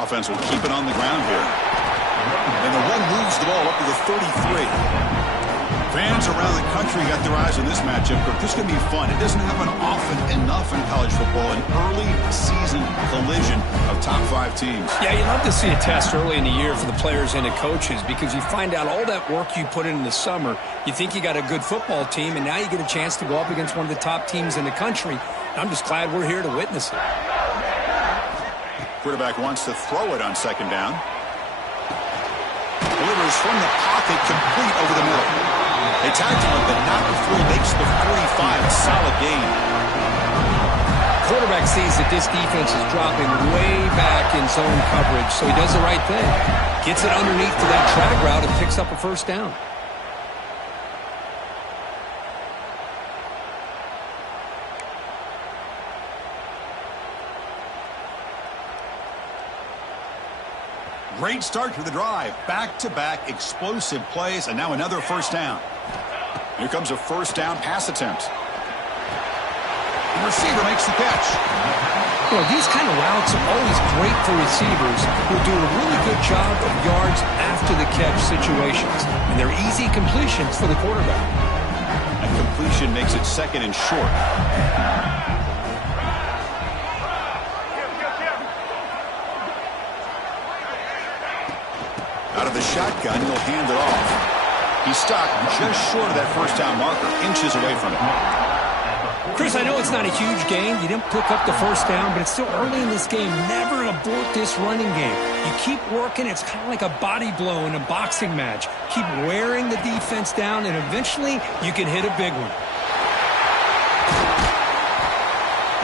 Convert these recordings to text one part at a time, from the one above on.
Offense will keep it on the ground here. And the run moves the ball up to the 33. Fans around the country got their eyes on this matchup. This is going to be fun. It doesn't happen often enough in college football. An early season collision of top 5 teams. Yeah, you love to see a test early in the year for the players and the coaches because you find out all that work you put in the summer. You think you got a good football team, and now you get a chance to go up against one of the top teams in the country. I'm just glad we're here to witness it. Quarterback wants to throw it on second down. Delivers from the pocket, complete over the middle. They tagged him, but not before he makes the 45. A solid gain. Quarterback sees that this defense is dropping way back in zone coverage, so he does the right thing. Gets it underneath to that track route and picks up a first down. Great start to the drive. Back-to-back explosive plays, and now another first down. Here comes a first down pass attempt. The receiver makes the catch. You know, these kind of routes are always great for receivers who do a really good job of yards after the catch situations. And they're easy completions for the quarterback. And completion makes it second and short. Out of the shotgun, he'll hand it off. He's stopped just short of that first down marker, inches away from it. Chris, I know it's not a huge gain. You didn't pick up the first down, but it's still early in this game. Never abort this running game. You keep working. It's kind of like a body blow in a boxing match. Keep wearing the defense down, and eventually you can hit a big one.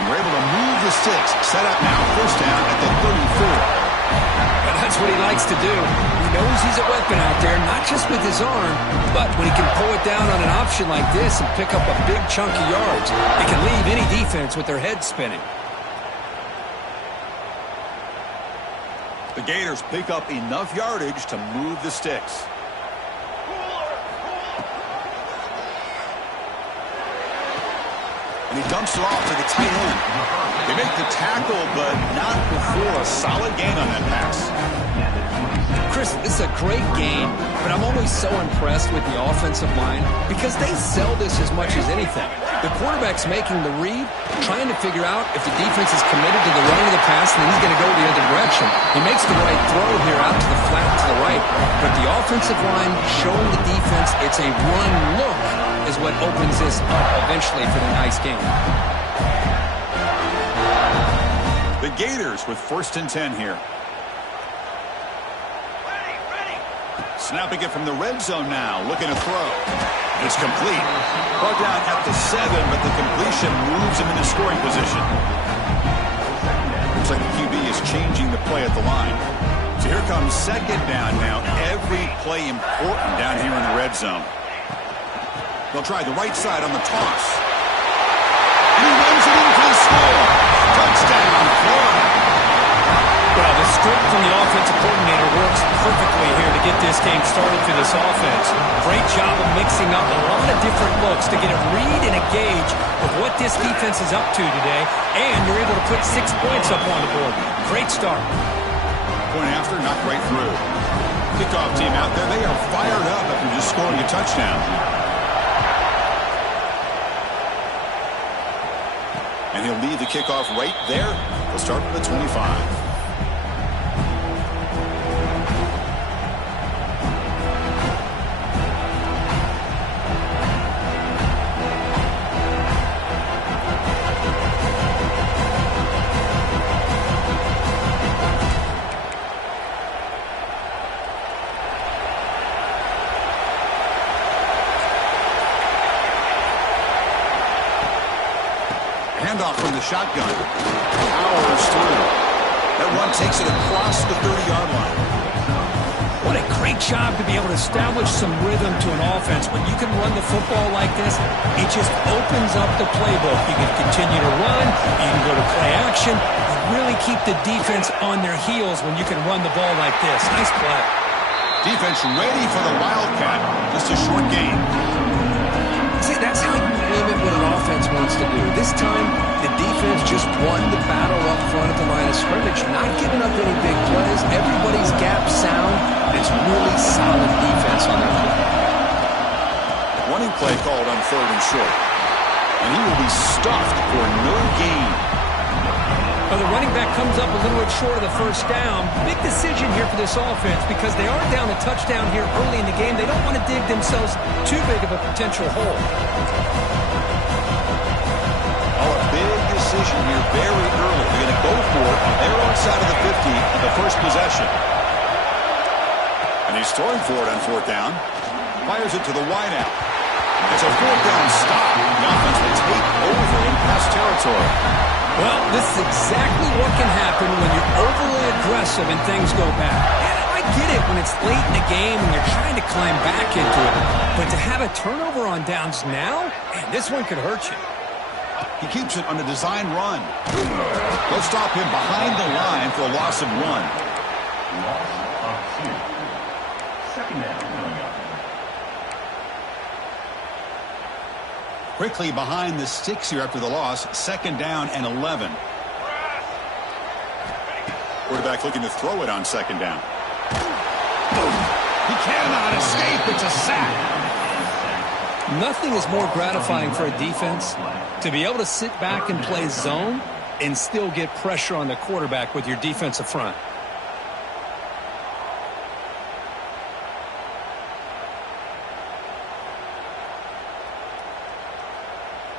And we're able to move the sticks. Set up now, first down at the 34. That's what he likes to do. He knows he's a weapon out there, not just with his arm, but when he can pull it down on an option like this and pick up a big chunk of yards, it can leave any defense with their head spinning. The Gators pick up enough yardage to move the sticks. And he dumps it off to the tight end. They make the tackle, but not before a solid gain on that pass. Chris, this is a great game, but I'm always so impressed with the offensive line because they sell this as much as anything. The quarterback's making the read, trying to figure out if the defense is committed to the run of the pass, and then he's going to go the other direction. He makes the right throw here out to the flat to the right, but the offensive line showing the defense it's a run look is what opens this up eventually for the nice game. The Gators with first and 10 here. Snapping it from the red zone now, looking to throw. It's complete. Brought down at the 7, but the completion moves him into scoring position. Looks like the QB is changing the play at the line. So here comes second down now. Every play important down here in the red zone. They'll try the right side on the toss. And he runs it in for the score. Touchdown, Florida. Well, the script from the offensive coordinator works perfectly here to get this game started for this offense. Great job of mixing up a lot of different looks to get a read and a gauge of what this defense is up to today, and you're able to put 6 points up on the board. Great start. Point after, knocked right through. Kickoff team out there, they are fired up after just scoring a touchdown. And he'll lead the kickoff right there. They'll start from the 25. Handoff from the shotgun. Powers through. That run takes it across the 30-yard line. What a great job to be able to establish some rhythm to an offense. When you can run the football like this, it just opens up the playbook. You can continue to run. You can go to play action. You really keep the defense on their heels when you can run the ball like this. Nice play. Defense ready for the Wildcat. Just a short gain. See, that's how you limit what an offense wants to do. This time, the defense defense just won the battle up front at the line of scrimmage, not giving up any big plays. Everybody's gap sound. It's really solid defense on their part. Running play called on 3rd and short. And he will be stuffed for no gain. Well, the running back comes up a little bit short of the first down. Big decision here for this offense because they are down a touchdown here early in the game. They don't want to dig themselves too big of a potential hole. Oh, a big decision here very early. They're going to go for it on their own side of the 50 on the first possession. And he's throwing for it on 4th down. Fires it to the wideout. It's a 4th down stop. The offense will take over in pass territory. Well, this is exactly what can happen when you're overly aggressive and things go bad. And I get it when it's late in the game and you're trying to climb back into it. But to have a turnover on downs now, man, this one could hurt you. He keeps it on a design run. They'll stop him behind the line for a loss of 1. Loss of 2. Second down coming up. Quickly behind the sticks here after the loss. 2nd down and 11. Quarterback looking to throw it on 2nd down. He cannot escape. It's a sack. Nothing is more gratifying for a defense to be able to sit back and play zone and still get pressure on the quarterback with your defensive front.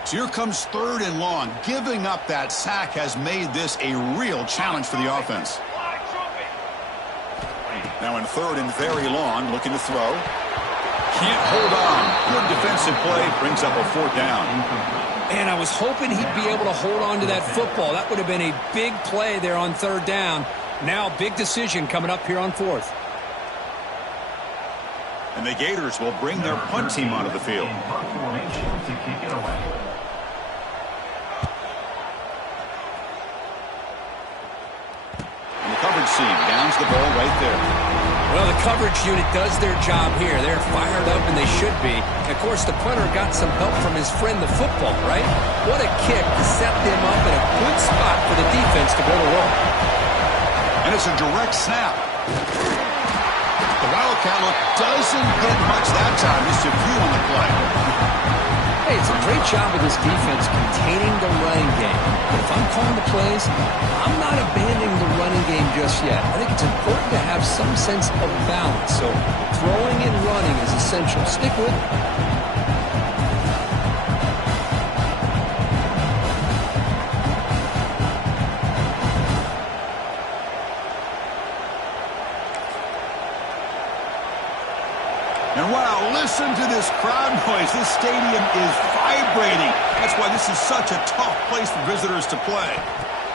So here comes 3rd and long. Giving up that sack has made this a real challenge for the offense. Now in 3rd and very long, looking to throw. Can't hold on. Good defensive play brings up a 4th down. And I was hoping he'd be able to hold on to that football. That would have been a big play there on 3rd down. Now big decision coming up here on 4th. And the Gators will bring their punt team onto the field. To kick it away. Coverage seam downs the ball right there. Well, the coverage unit does their job here. They're fired up, and they should be. And of course, the punter got some help from his friend, the football, right? What a kick to set them up in a good spot for the defense to go to work. And it's a direct snap. The Wildcat look doesn't get much that time. Just a few on the play. Hey, it's a great job of this defense containing the running game. But if I'm calling the plays, I'm not abandoning the running game just yet. I think it's important to have some sense of balance. So throwing and running is essential. Stick with it. And wow, listen to this crowd noise. This stadium is vibrating. That's why this is such a tough place for visitors to play.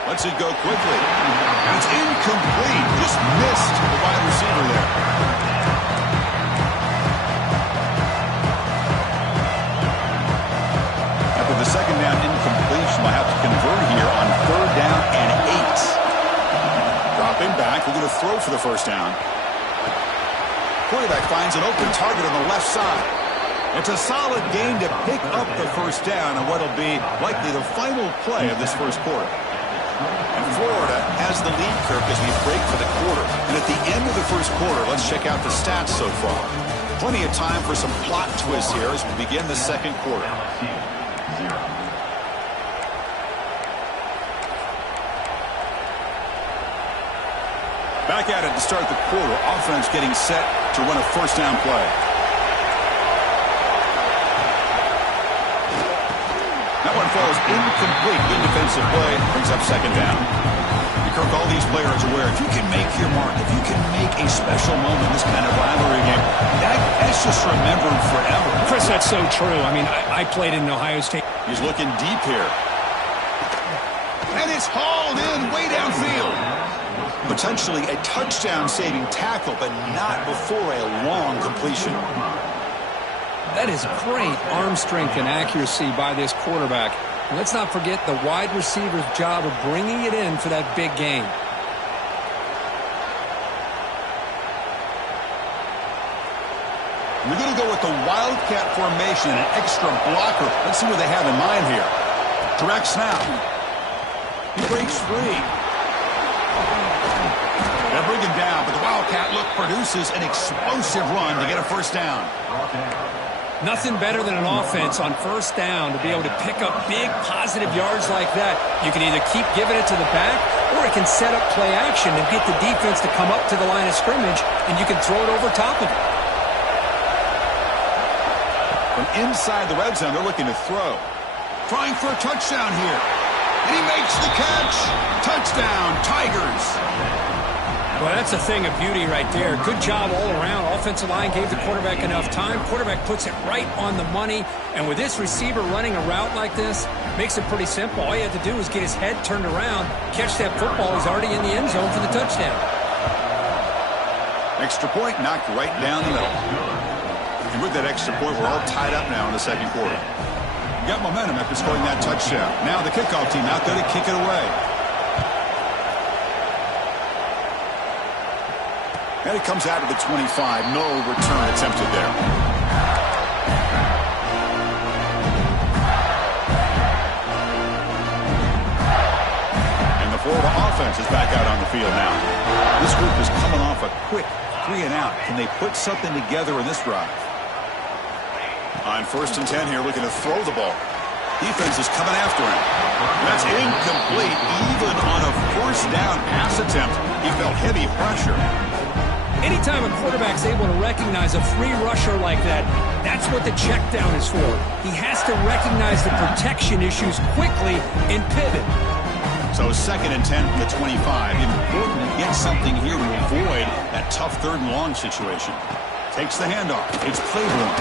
Lets it go quickly. And it's incomplete. Just missed the wide receiver there. After the 2nd down incompletion, we'll have to convert here on 3rd down and 8. Dropping back. We're going to throw for the 1st down. Quarterback finds an open target on the left side. It's a solid gain to pick up the 1st down on what will be likely the final play of this 1st quarter. And Florida has the lead, Kirk, as we break for the quarter. And at the end of the 1st quarter, let's check out the stats so far. Plenty of time for some plot twists here as we begin the 2nd quarter. Back at it to start the quarter. Offense getting set to run a 1st down play. That one falls incomplete. Good defensive play. Brings up 2nd down. And Kirk, all these players are aware, if you can make your mark, if you can make a special moment in this kind of rivalry game, that's just remembered forever. Chris, that's so true. I mean, I played in Ohio State. He's looking deep here. And it's hauled in way downfield. Potentially a touchdown-saving tackle, but not before a long completion. That is great arm strength and accuracy by this quarterback. And let's not forget the wide receiver's job of bringing it in for that big gain. We're going to go with the Wildcat formation and an extra blocker. Let's see what they have in mind here. Direct snap. He breaks free. They'll bring him down, but the Wildcat look produces an explosive run to get a first down. Nothing better than an offense on first down to be able to pick up big positive yards like that. You can either keep giving it to the back, or it can set up play action and get the defense to come up to the line of scrimmage, and you can throw it over top of it. From inside the red zone, they're looking to throw. Trying for a touchdown here. And he makes the catch. Touchdown, Tigers. Well, that's a thing of beauty right there. Good job all around. Offensive line gave the quarterback enough time. Quarterback puts it right on the money. And with this receiver running a route like this, makes it pretty simple. All you have to do is get his head turned around, catch that football. He's already in the end zone for the touchdown. Extra point knocked right down the middle. And with that extra point, we're all tied up now in the second quarter. You got momentum after scoring that touchdown. Now the kickoff team out there to kick it away. And it comes out of the 25. No return attempted there. And the Florida offense is back out on the field now. This group is coming off a quick 3 and out. Can they put something together in this drive? On 1st and 10 here, looking to throw the ball. Defense is coming after him. That's incomplete. Even on a first down pass attempt, he felt heavy pressure. Anytime a quarterback's able to recognize a free rusher like that, that's what the check down is for. He has to recognize the protection issues quickly and pivot. So 2nd and 10 from the 25. Important to get something here to avoid that tough 3rd and long situation. Takes the handoff. It's Claiborne.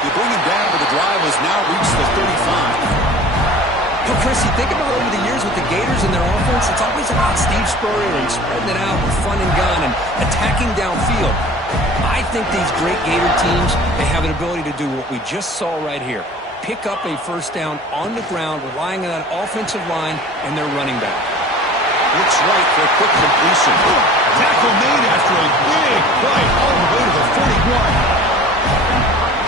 You bring him down, but the drive has now reached the 35. Well, Chris, you think about over the years with the Gators and their offense, it's always about Steve Spurrier and spreading it out with fun and gun and attacking downfield. I think these great Gator teams, they have an ability to do what we just saw right here. Pick up a first down on the ground, relying on that offensive line and their running back. Looks right for a quick completion. Tackle made after a big play all the way to the 41.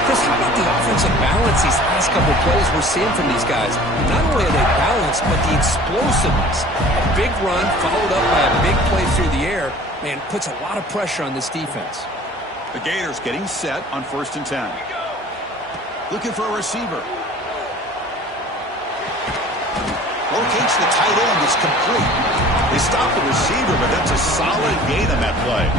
Chris, how about the offensive balance these last couple of plays we're seeing from these guys? Not only are they balanced, but the explosiveness. A big run followed up by a big play through the air, man, puts a lot of pressure on this defense. The Gators getting set on 1st and 10. Looking for a receiver. Locates the tight end. It's complete. They stop the receiver, but that's a solid gain on that play.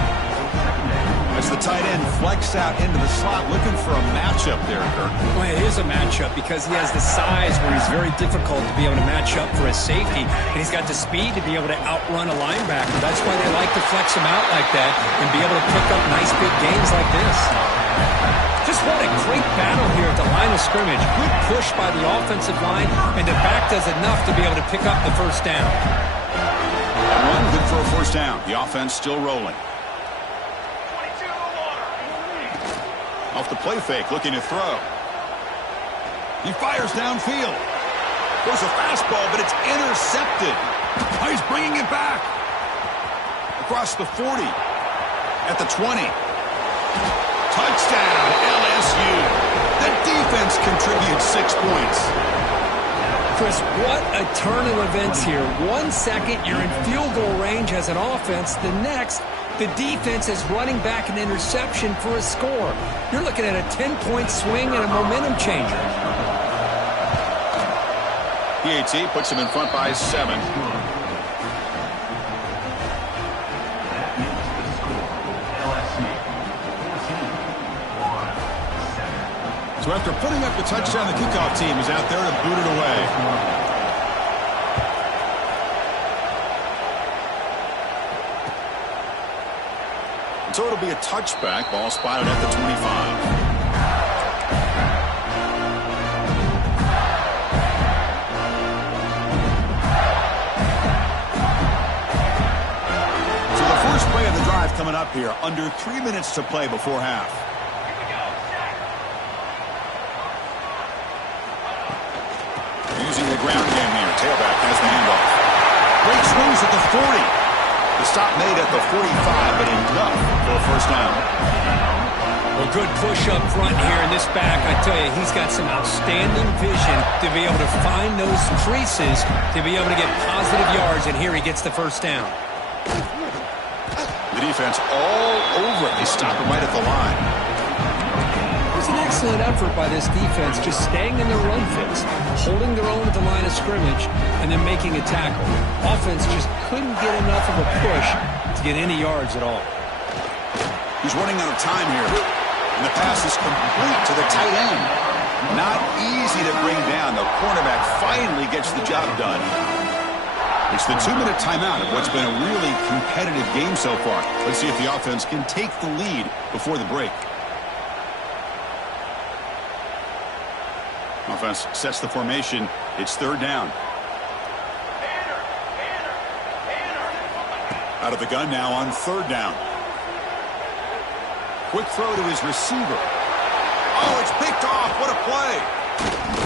As the tight end flex out into the slot, looking for a matchup there, Kirk. Well, it is a matchup because he has the size where he's very difficult to be able to match up for his safety, and he's got the speed to be able to outrun a linebacker. That's why they like to flex him out like that and be able to pick up nice big gains like this. Just what a great battle here at the line of scrimmage. Good push by the offensive line, and the back does enough to be able to pick up the first down. And one good for a first down. The offense still rolling. Off the play fake, looking to throw. He fires downfield. Goes a fastball, but it's intercepted. Oh, he's bringing it back. Across the 40. At the 20. Touchdown, LSU. The defense contributes 6 points. Chris, what a turn of events here. 1 second, you're in field goal range as an offense. The next, the defense is running back an interception for a score. You're looking at a 10-point swing and a momentum changer. PAT puts him in front by 7. So after putting up the touchdown, the kickoff team is out there to boot it away. So it'll be a touchback. Ball spotted at the 25. Play of the drive coming up here. Under 3 minutes to play before half. Using the ground game here. Tailback has the handoff. Great swings at the 40. The stop made at the 45, but enough for a first down. Well, good push up front here in this back. I tell you, he's got some outstanding vision to be able to find those creases, to be able to get positive yards, and here he gets the first down. The defense all over it. They stop him right at the line. It was an excellent effort by this defense, just staying in their run fits, holding their own at the line of scrimmage, and then making a tackle. Offense just couldn't get enough of a push to get any yards at all. He's running out of time here. And the pass is complete to the tight end. Not easy to bring down. The cornerback finally gets the job done. It's the 2-minute timeout of what's been a really competitive game so far. Let's see if the offense can take the lead before the break. Offense sets the formation. It's third down. Out of the gun now on third down. Quick throw to his receiver. Oh, it's picked off. What a play.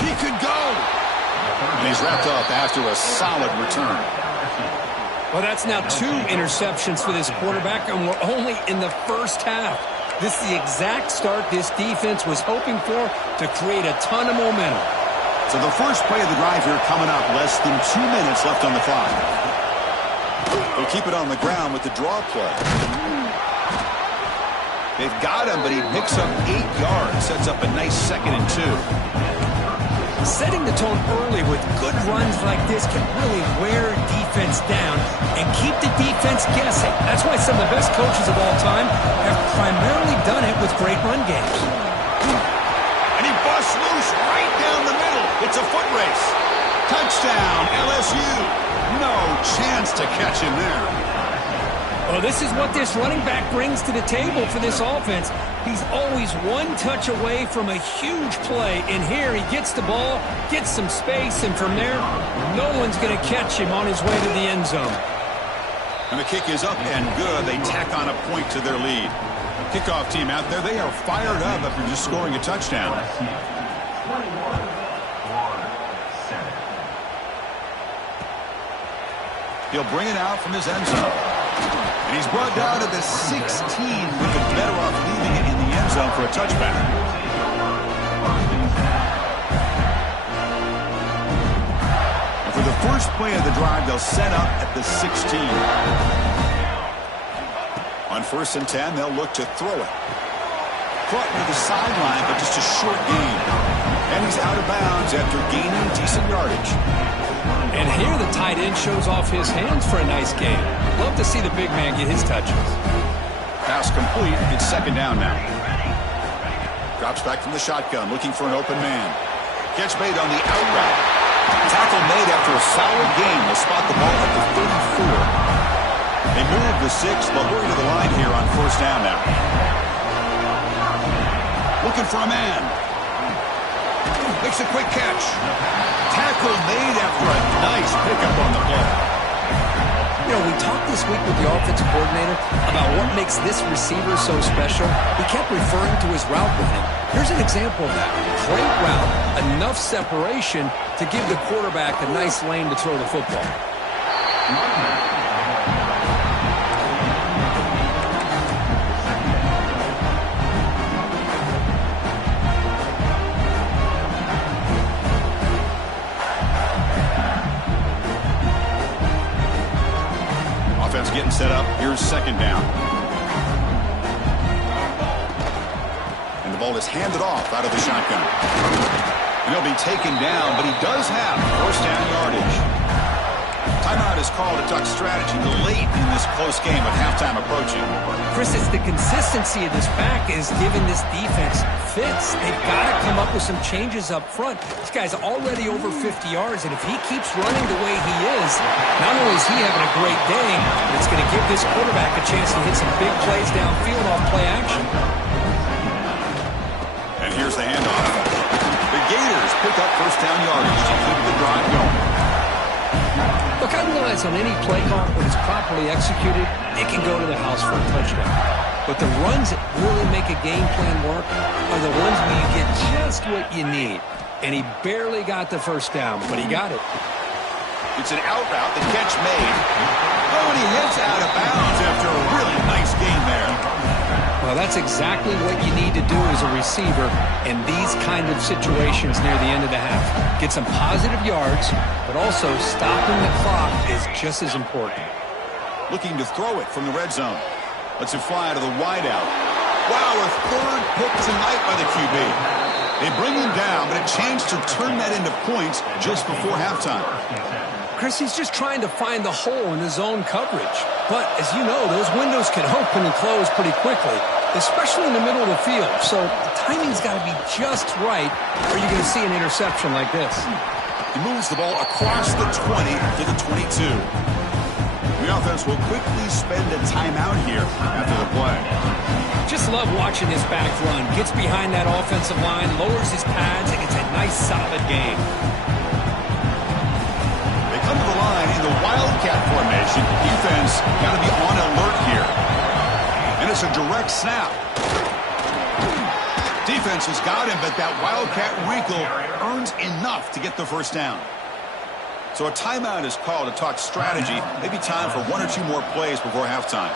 He could go. And he's wrapped up after a solid return. Well, that's now 2 interceptions for this quarterback, and we're only in the first half. This is the exact start this defense was hoping for to create a ton of momentum. So the first play of the drive here coming up. Less than 2 minutes left on the clock. They'll keep it on the ground with the draw play. They've got him, but he picks up 8 yards. Sets up a nice 2nd and 2. Setting the tone early with good runs like this can really wear defense down and keep the defense guessing. That's why some of the best coaches of all time have primarily done it with great run games. And he busts loose right down the middle. It's a foot race. Touchdown, LSU. No chance to catch him there. Well, this is what this running back brings to the table for this offense. He's always one touch away from a huge play, and here he gets the ball, gets some space, and from there, no one's going to catch him on his way to the end zone. And the kick is up and good. They tack on a point to their lead. Kickoff team out there, they are fired up after just scoring a touchdown. He'll bring it out from his end zone. And he's brought down to the 16, with it better off leaving it in the end zone for a touchback. And for the first play of the drive, they'll set up at the 16. On 1st and 10, they'll look to throw it. Caught near the sideline, but just a short gain. And he's out of bounds after gaining decent yardage. And here the tight end shows off his hands for a nice gain. Love to see the big man get his touches. Pass complete. It's 2nd down now. Drops back from the shotgun, looking for an open man. Catch made on the out route. Tackle made after a solid gain. Will spot the ball at the 34. They move the 6. They'll hurry to the line here on 1st down now. Looking for a man. Makes a quick catch. Tackle made after a nice pickup on the play. You know, we talked this week with the offensive coordinator about what makes this receiver so special. He kept referring to his route with him. Here's an example of that. Great route, enough separation to give the quarterback a nice lane to throw the football. Getting set up. Here's 2nd down. And the ball is handed off out of the shotgun. And he'll be taken down, but he does have 1st down yardage. Timeout is called to talk strategy late in this close game with halftime approaching. Chris, it's the consistency of this back is giving this defense fits. They've got to come up with some changes up front. This guy's already over 50 yards, and if he keeps running the way he is, not only is he having a great day, but it's going to give this quarterback a chance to hit some big plays downfield off play action. And here's the handoff. The Gators pick up 1st down yardage to keep the drive going. Look, I realize on any play call, when it's properly executed, it can go to the house for a touchdown. But the runs that really make a game plan work are the ones where you get just what you need. And he barely got the 1st down, but he got it. It's an out route, the catch made. Oh, and he hits out of bounds after a really nice game there. Well, that's exactly what you need to do as a receiver in these kind of situations near the end of the half. Get some positive yards, but also stopping the clock is just as important. Looking to throw it from the red zone. Lets it fly to the wideout. Wow, a third pick tonight by the QB. They bring him down, but a chance to turn that into points just before halftime. Chris, he's just trying to find the hole in his zone coverage. But, as you know, those windows can open and close pretty quickly, especially in the middle of the field. So the timing's got to be just right, or you're going to see an interception like this. He moves the ball across the 20 to the 22. The offense will quickly spend a timeout here after the play. Just love watching this back run. Gets behind that offensive line, lowers his pads, and it's a nice, solid game. Come to the line in the Wildcat formation. Defense got to be on alert here. And it's a direct snap. Defense has got him, but that Wildcat wrinkle earns enough to get the first down. So a timeout is called to talk strategy. Maybe time for one or two more plays before halftime.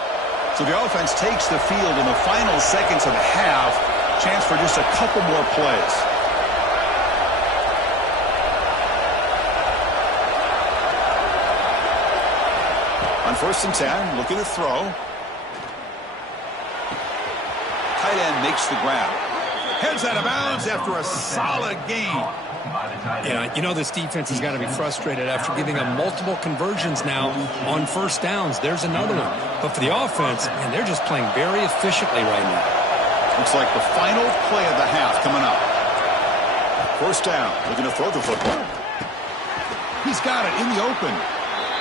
So the offense takes the field in the final seconds of the half. Chance for just a couple more plays. On 1st and 10, looking to throw. Tight end makes the grab. Heads out of bounds after a solid gain. Yeah, you know this defense has got to be frustrated after giving up multiple conversions now on first downs. There's another one. But for the offense, man, they're just playing very efficiently right now. Looks like the final play of the half coming up. 1st down, looking to throw the football. He's got it in the open.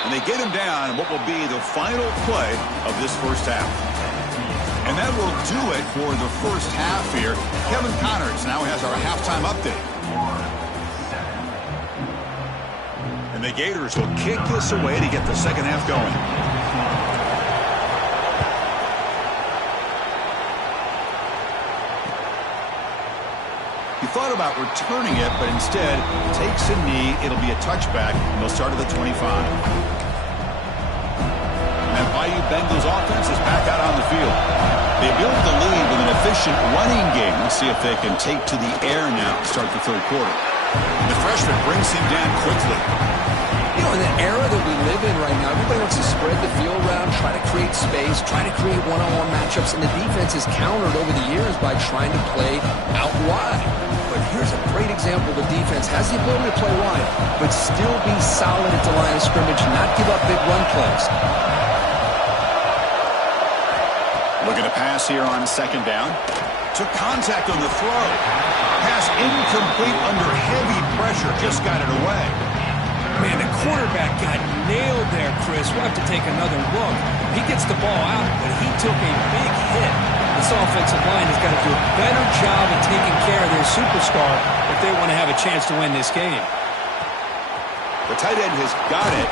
And they get him down in what will be the final play of this first half. And that will do it for the first half here. Kevin Connors now has our halftime update. And the Gators will kick this away to get the second half going. He thought about returning it, but instead takes a knee. It'll be a touchback, and they'll start at the 25. And Bayou Bengals offense is back out on the field. They build the lead with an efficient running game. Let's see if they can take to the air now to start the third quarter. The freshman brings him down quickly. You know, in the era that we live in right now, everybody wants to spread the field around, try to create space, try to create one-on-one matchups, and the defense is countered over the years by trying to play out wide. But here's a great example. The defense has the ability to play wide, but still be solid at the line of scrimmage, not give up big run plays. Looking to pass here on 2nd down. Took contact on the throw. Pass incomplete under heavy pressure. Just got it away. Man, the quarterback got nailed there, Chris. We'll have to take another look. He gets the ball out, but he took a big hit. This offensive line has got to do a better job of taking care of their superstar if they want to have a chance to win this game. The tight end has got it.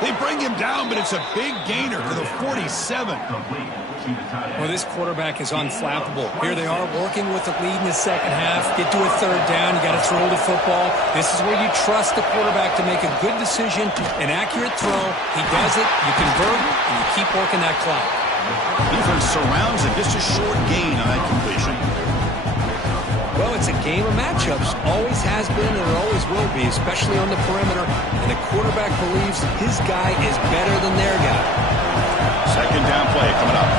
They bring him down, but it's a big gainer to the 47. Well, this quarterback is unflappable. Here they are working with the lead in the second half. Get to a 3rd down. You got to throw the football. This is where you trust the quarterback to make a good decision, an accurate throw. He does it. You convert, and you keep working that clock. Defense surrounds him. Just a short gain on that completion. Well, it's a game of matchups. Always has been and it always will be, especially on the perimeter. And the quarterback believes his guy is better than their guy. 2nd down play coming up.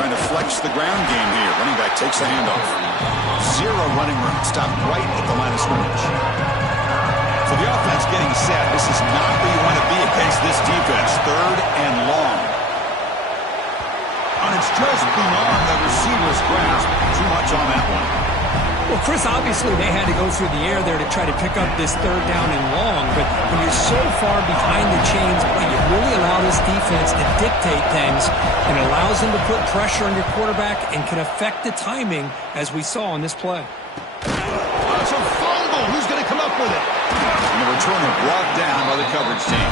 Trying to flex the ground game here. Running back takes the handoff. 0 running room. Stopped right at the line of scrimmage. So the offense getting set. This is not where you want to be against this defense. 3rd and long. And it's just beyond the receiver's grasp. Too much on that one. Well, Chris, obviously they had to go through the air there to try to pick up this 3rd down and long, but when you're so far behind the chains, boy, you really allow this defense to dictate things, and it allows them to put pressure on your quarterback and can affect the timing, as we saw on this play. It's a fumble. Who's going to come up with it? And the returner brought down by the coverage team.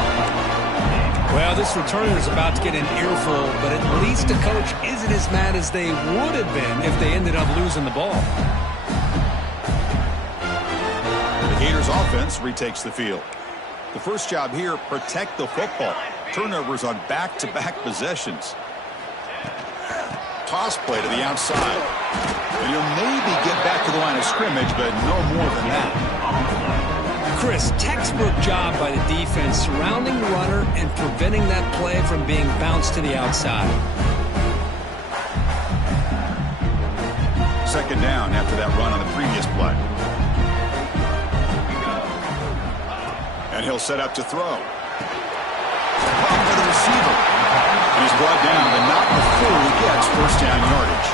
Well, this returner is about to get an earful, but at least the coach isn't as mad as they would have been if they ended up losing the ball. The Gators offense retakes the field. The first job here, protect the football. Turnovers on back-to-back possessions. toss play to the outside. And he'll maybe get back to the line of scrimmage, but no more than that. Chris, textbook job by the defense surrounding the runner and preventing that play from being bounced to the outside. Second down after that run on the previous play. And he'll set up to throw. Caught by the receiver. And he's brought down, but not before he gets first down yardage.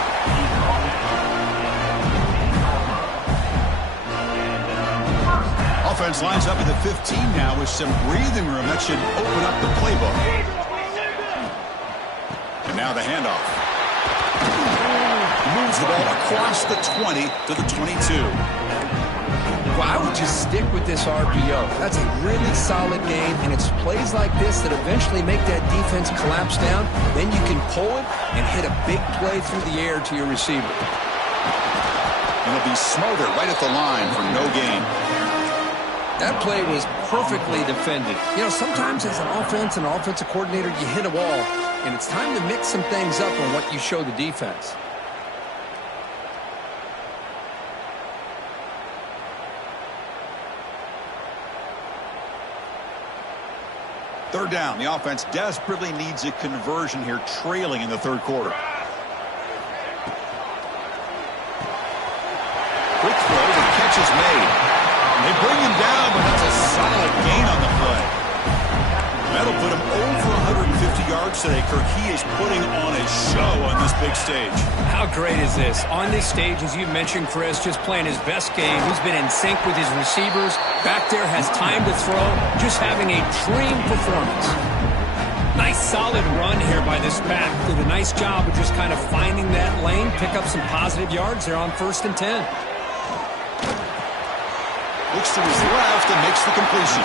Offense lines up at the 15 now with some breathing room. That should open up the playbook. And now the handoff. Moves the ball across the 20 to the 22. Well, I would just stick with this RPO. That's a really solid game, and it's plays like this that eventually make that defense collapse down. Then you can pull it and hit a big play through the air to your receiver. And it'll be smothered right at the line for no gain. That play was perfectly defended. You know, sometimes as an offensive coordinator, you hit a wall, and it's time to mix some things up on what you show the defense. Third down. The offense desperately needs a conversion here, trailing in the third quarter. Quick throw, the catch is made. They bring him down, but that's a solid gain on the play. That'll put him over 150 yards today. Kirk, he is putting on a show on this big stage. How great is this? On this stage, as you mentioned, Chris, just playing his best game. He's been in sync with his receivers. Back there, has time to throw. Just having a dream performance. Nice solid run here by this back. Did a nice job of just kind of finding that lane, pick up some positive yards there on 1st and 10. Looks to his left and makes the completion.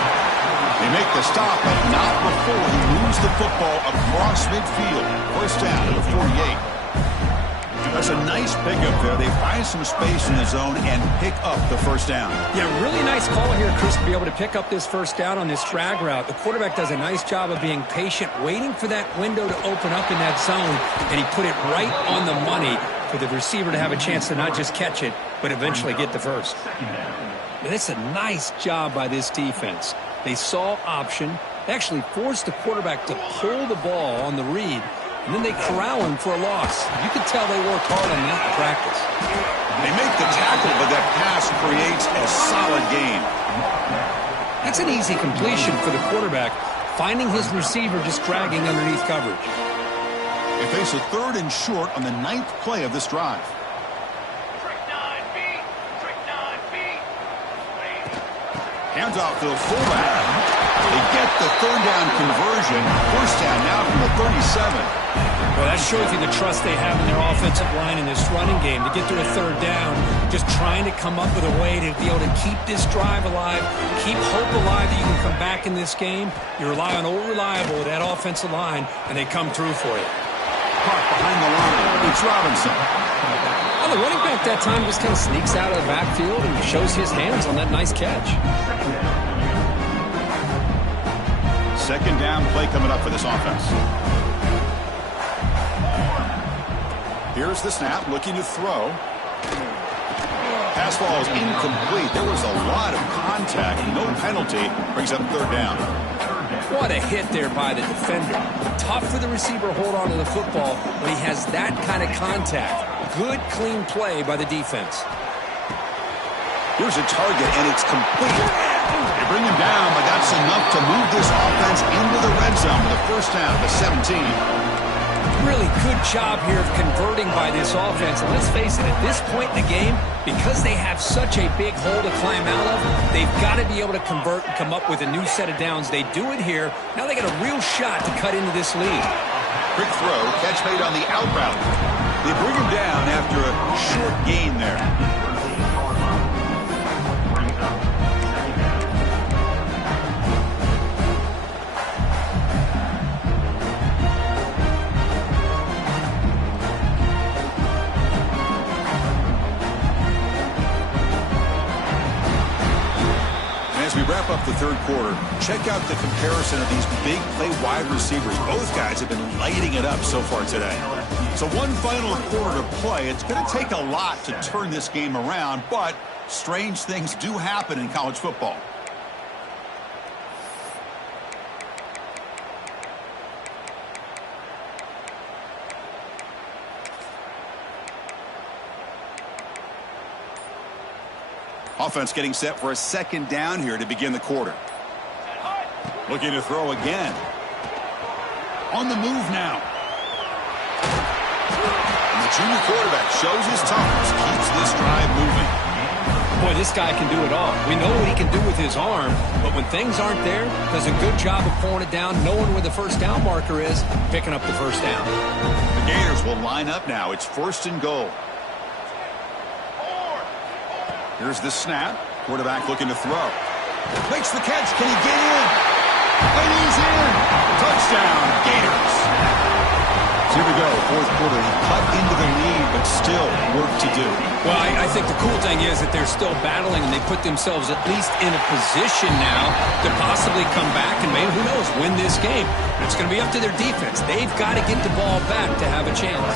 They make the stop, but not before he moves the football across midfield. First down to the 48. That's a nice pickup there. They find some space in the zone and pick up the first down. Yeah, really nice call here, Chris, to be able to pick up this first down on this drag route. The quarterback does a nice job of being patient, waiting for that window to open up in that zone, and he put it right on the money for the receiver to have a chance to not just catch it, but eventually get the first. And it's a nice job by this defense. They saw option, they actually forced the quarterback to pull the ball on the read, and then they corral him for a loss. You could tell they worked hard on that in practice. They make the tackle, but that pass creates a solid gain. That's an easy completion for the quarterback, finding his receiver just dragging underneath coverage. They face a 3rd and short on the 9th play of this drive. Hands off to the fullback. They get the 3rd down conversion. First down now from the 37. Well, that shows you the trust they have in their offensive line in this running game. To get to a 3rd down, just trying to come up with a way to be able to keep this drive alive, keep hope alive that you can come back in this game. You rely on Old Reliable, that offensive line, and they come through for you. Caught behind the line. It's Robinson. Well, the running back that time just kind of sneaks out of the backfield and shows his hands on that nice catch. Second down play coming up for this offense. Here's the snap, looking to throw. Pass ball is incomplete. There was a lot of contact. No penalty. Brings up 3rd down. What a hit there by the defender. Tough for the receiver to hold on to the football when he has that kind of contact. Good, clean play by the defense. Here's a target, and it's complete. They bring him down, but that's enough to move this offense into the red zone with a first down to 17. Really good job here of converting by this offense. And let's face it, at this point in the game, because they have such a big hole to climb out of, they've got to be able to convert and come up with a new set of downs. They do it here. Now they got a real shot to cut into this lead. Quick throw, catch made on the out route. They bring him down after a short gain there. As we wrap up the third quarter, check out the comparison of these big play wide receivers. Both guys have been lighting it up so far today. So one final quarter to play. It's going to take a lot to turn this game around, but strange things do happen in college football. Offense getting set for a second down here to begin the quarter. Looking to throw again. On the move now. And the junior quarterback shows his toughness, keeps this drive moving. Boy, this guy can do it all. We know what he can do with his arm, but when things aren't there, does a good job of pulling it down, knowing where the first down marker is, picking up the first down. The Gators will line up now. It's 1st and goal. Here's the snap. Quarterback looking to throw. Makes the catch. Can he get in? And he's in. Touchdown, Gators. So here we go. Fourth quarter. He cut into the lead, but still work to do. Well, I think the cool thing is that they're still battling, and they put themselves at least in a position now to possibly come back and maybe, who knows, win this game. It's going to be up to their defense. They've got to get the ball back to have a chance.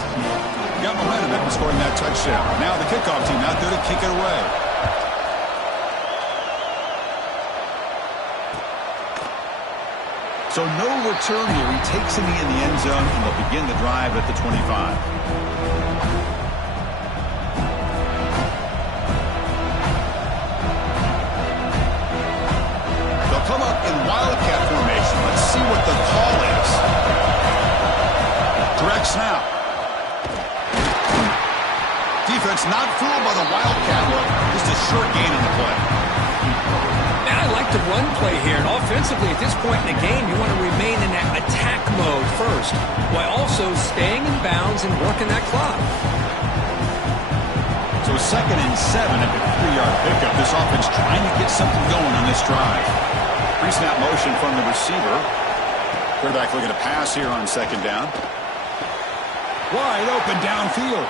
Got momentum after scoring that touchdown. Now the kickoff team out there to kick it away. So no return here. He takes it in the end zone, and they'll begin the drive at the 25. They'll come up in Wildcat formation. Let's see what the call is. Direct snap. Defense not fooled by the Wildcat look. Just a short gain in the play. And I like the run play here. And offensively, at this point in the game, you want to remain in that attack mode first, while also staying in bounds and working that clock. So 2nd and 7 at the 3-yard pickup. This offense trying to get something going on this drive. Pre-snap motion from the receiver. Quarterback looking to pass here on 2nd down. Wide open downfield.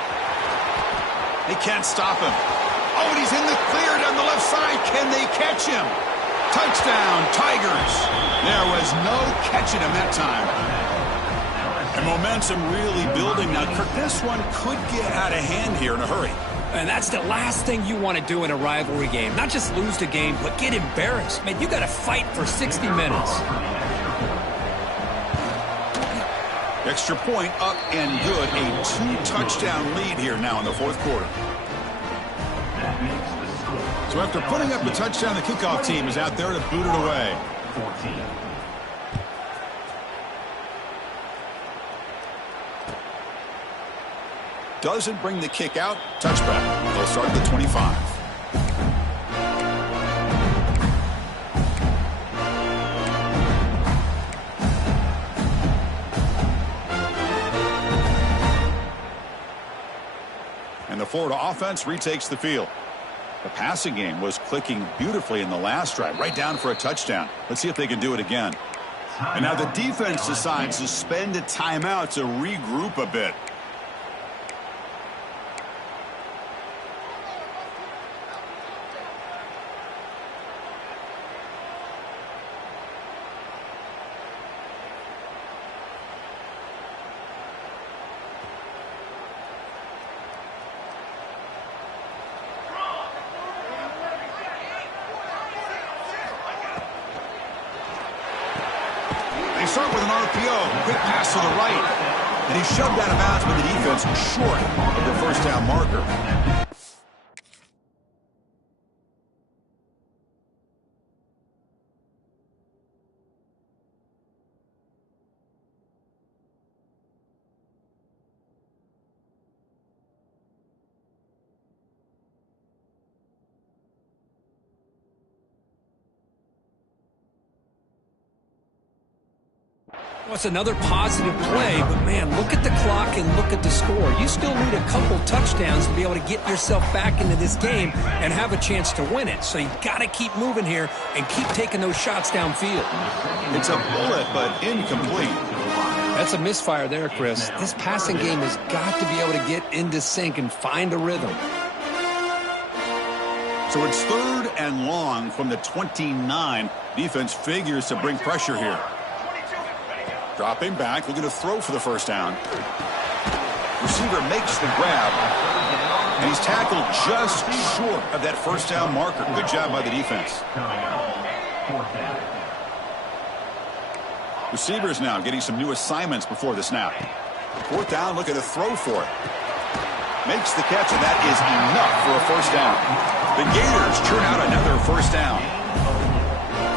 They can't stop him. Oh, and he's in the clear down the left side. Can they catch him? Touchdown, Tigers. There was no catching him that time. And momentum really building. Now, Kirk, this one could get out of hand here in a hurry. And that's the last thing you want to do in a rivalry game. Not just lose the game, but get embarrassed. Man, you got to fight for 60 minutes. Extra point up and good. A 2-touchdown lead here now in the fourth quarter. So after putting up the touchdown, the kickoff team is out there to boot it away. 14. Doesn't bring the kick out. Touchback. They'll start at the 25. And the Florida offense retakes the field. The passing game was clicking beautifully in the last drive, right down for a touchdown. Let's see if they can do it again. And now the defense decides to spend a timeout to regroup a bit. They start with an RPO, quick pass to the right, and he's shoved out of bounds by the defense short of the first down marker. Well, it's another positive play, but man, look at the clock and look at the score. You still need a couple touchdowns to be able to get yourself back into this game and have a chance to win it. So you've got to keep moving here and keep taking those shots downfield. It's a bullet, but incomplete. That's a misfire there, Chris. This passing game has got to be able to get into sync and find a rhythm. So it's 3rd and long from the 29. Defense figures to bring pressure here. Dropping back, looking to throw for the first down. Receiver makes the grab, and he's tackled just short of that first down marker. Good job by the defense. Receivers now getting some new assignments before the snap. 4th down, looking to throw for it. Makes the catch, and that is enough for a first down. The Gators churn out another first down.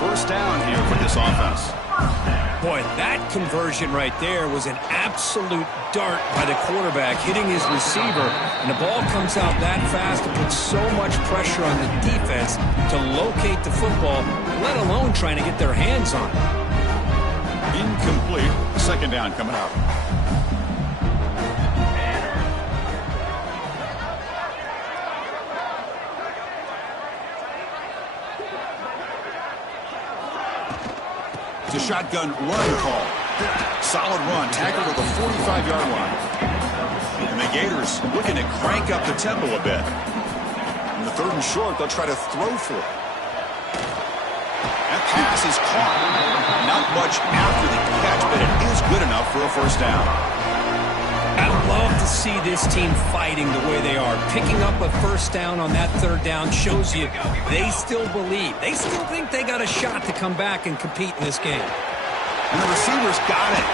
First down here for this offense. Boy, that conversion right there was an absolute dart by the quarterback, hitting his receiver, and the ball comes out that fast to put so much pressure on the defense to locate the football, let alone trying to get their hands on it. Incomplete. 2nd down coming up. It's a shotgun run call. Solid run, tackled at the 45-yard line. And the Gators looking to crank up the tempo a bit. In the 3rd and short, they'll try to throw for it. That pass is caught. Not much after the catch, but it is good enough for a first down. I love to see this team fighting the way they are. Picking up a first down on that 3rd down shows you they still believe. They still think they got a shot to come back and compete in this game. And the receiver's got it.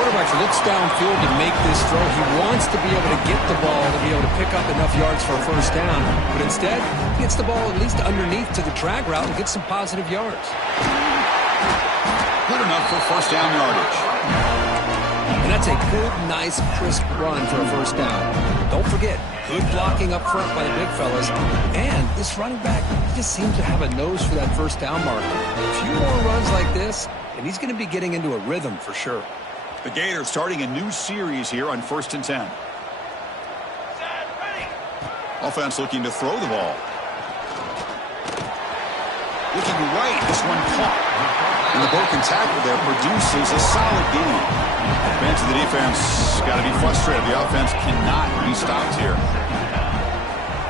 Quarterback looks downfield to make this throw. He wants to be able to get the ball to be able to pick up enough yards for a first down. But instead, he gets the ball at least underneath to the drag route and gets some positive yards. Good enough for first down yardage. And that's a good, nice, crisp run for a first down. Don't forget, good blocking up front by the big fellas. And this running back just seems to have a nose for that first down marker. A few more runs like this, and he's going to be getting into a rhythm for sure. The Gators starting a new series here on 1st and 10. Offense looking to throw the ball. Looking right, this one caught. And the broken tackle there produces a solid gain. Fans of the defense got to be frustrated. The offense cannot be stopped here.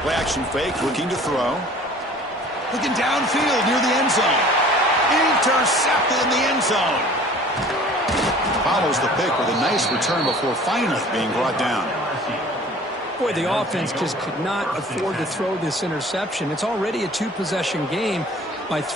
Play action fake, looking to throw. Looking downfield near the end zone. Intercepted in the end zone. Follows the pick with a nice return before finally being brought down. Boy, the offense just could not afford to throw this interception. It's already a 2-possession game. By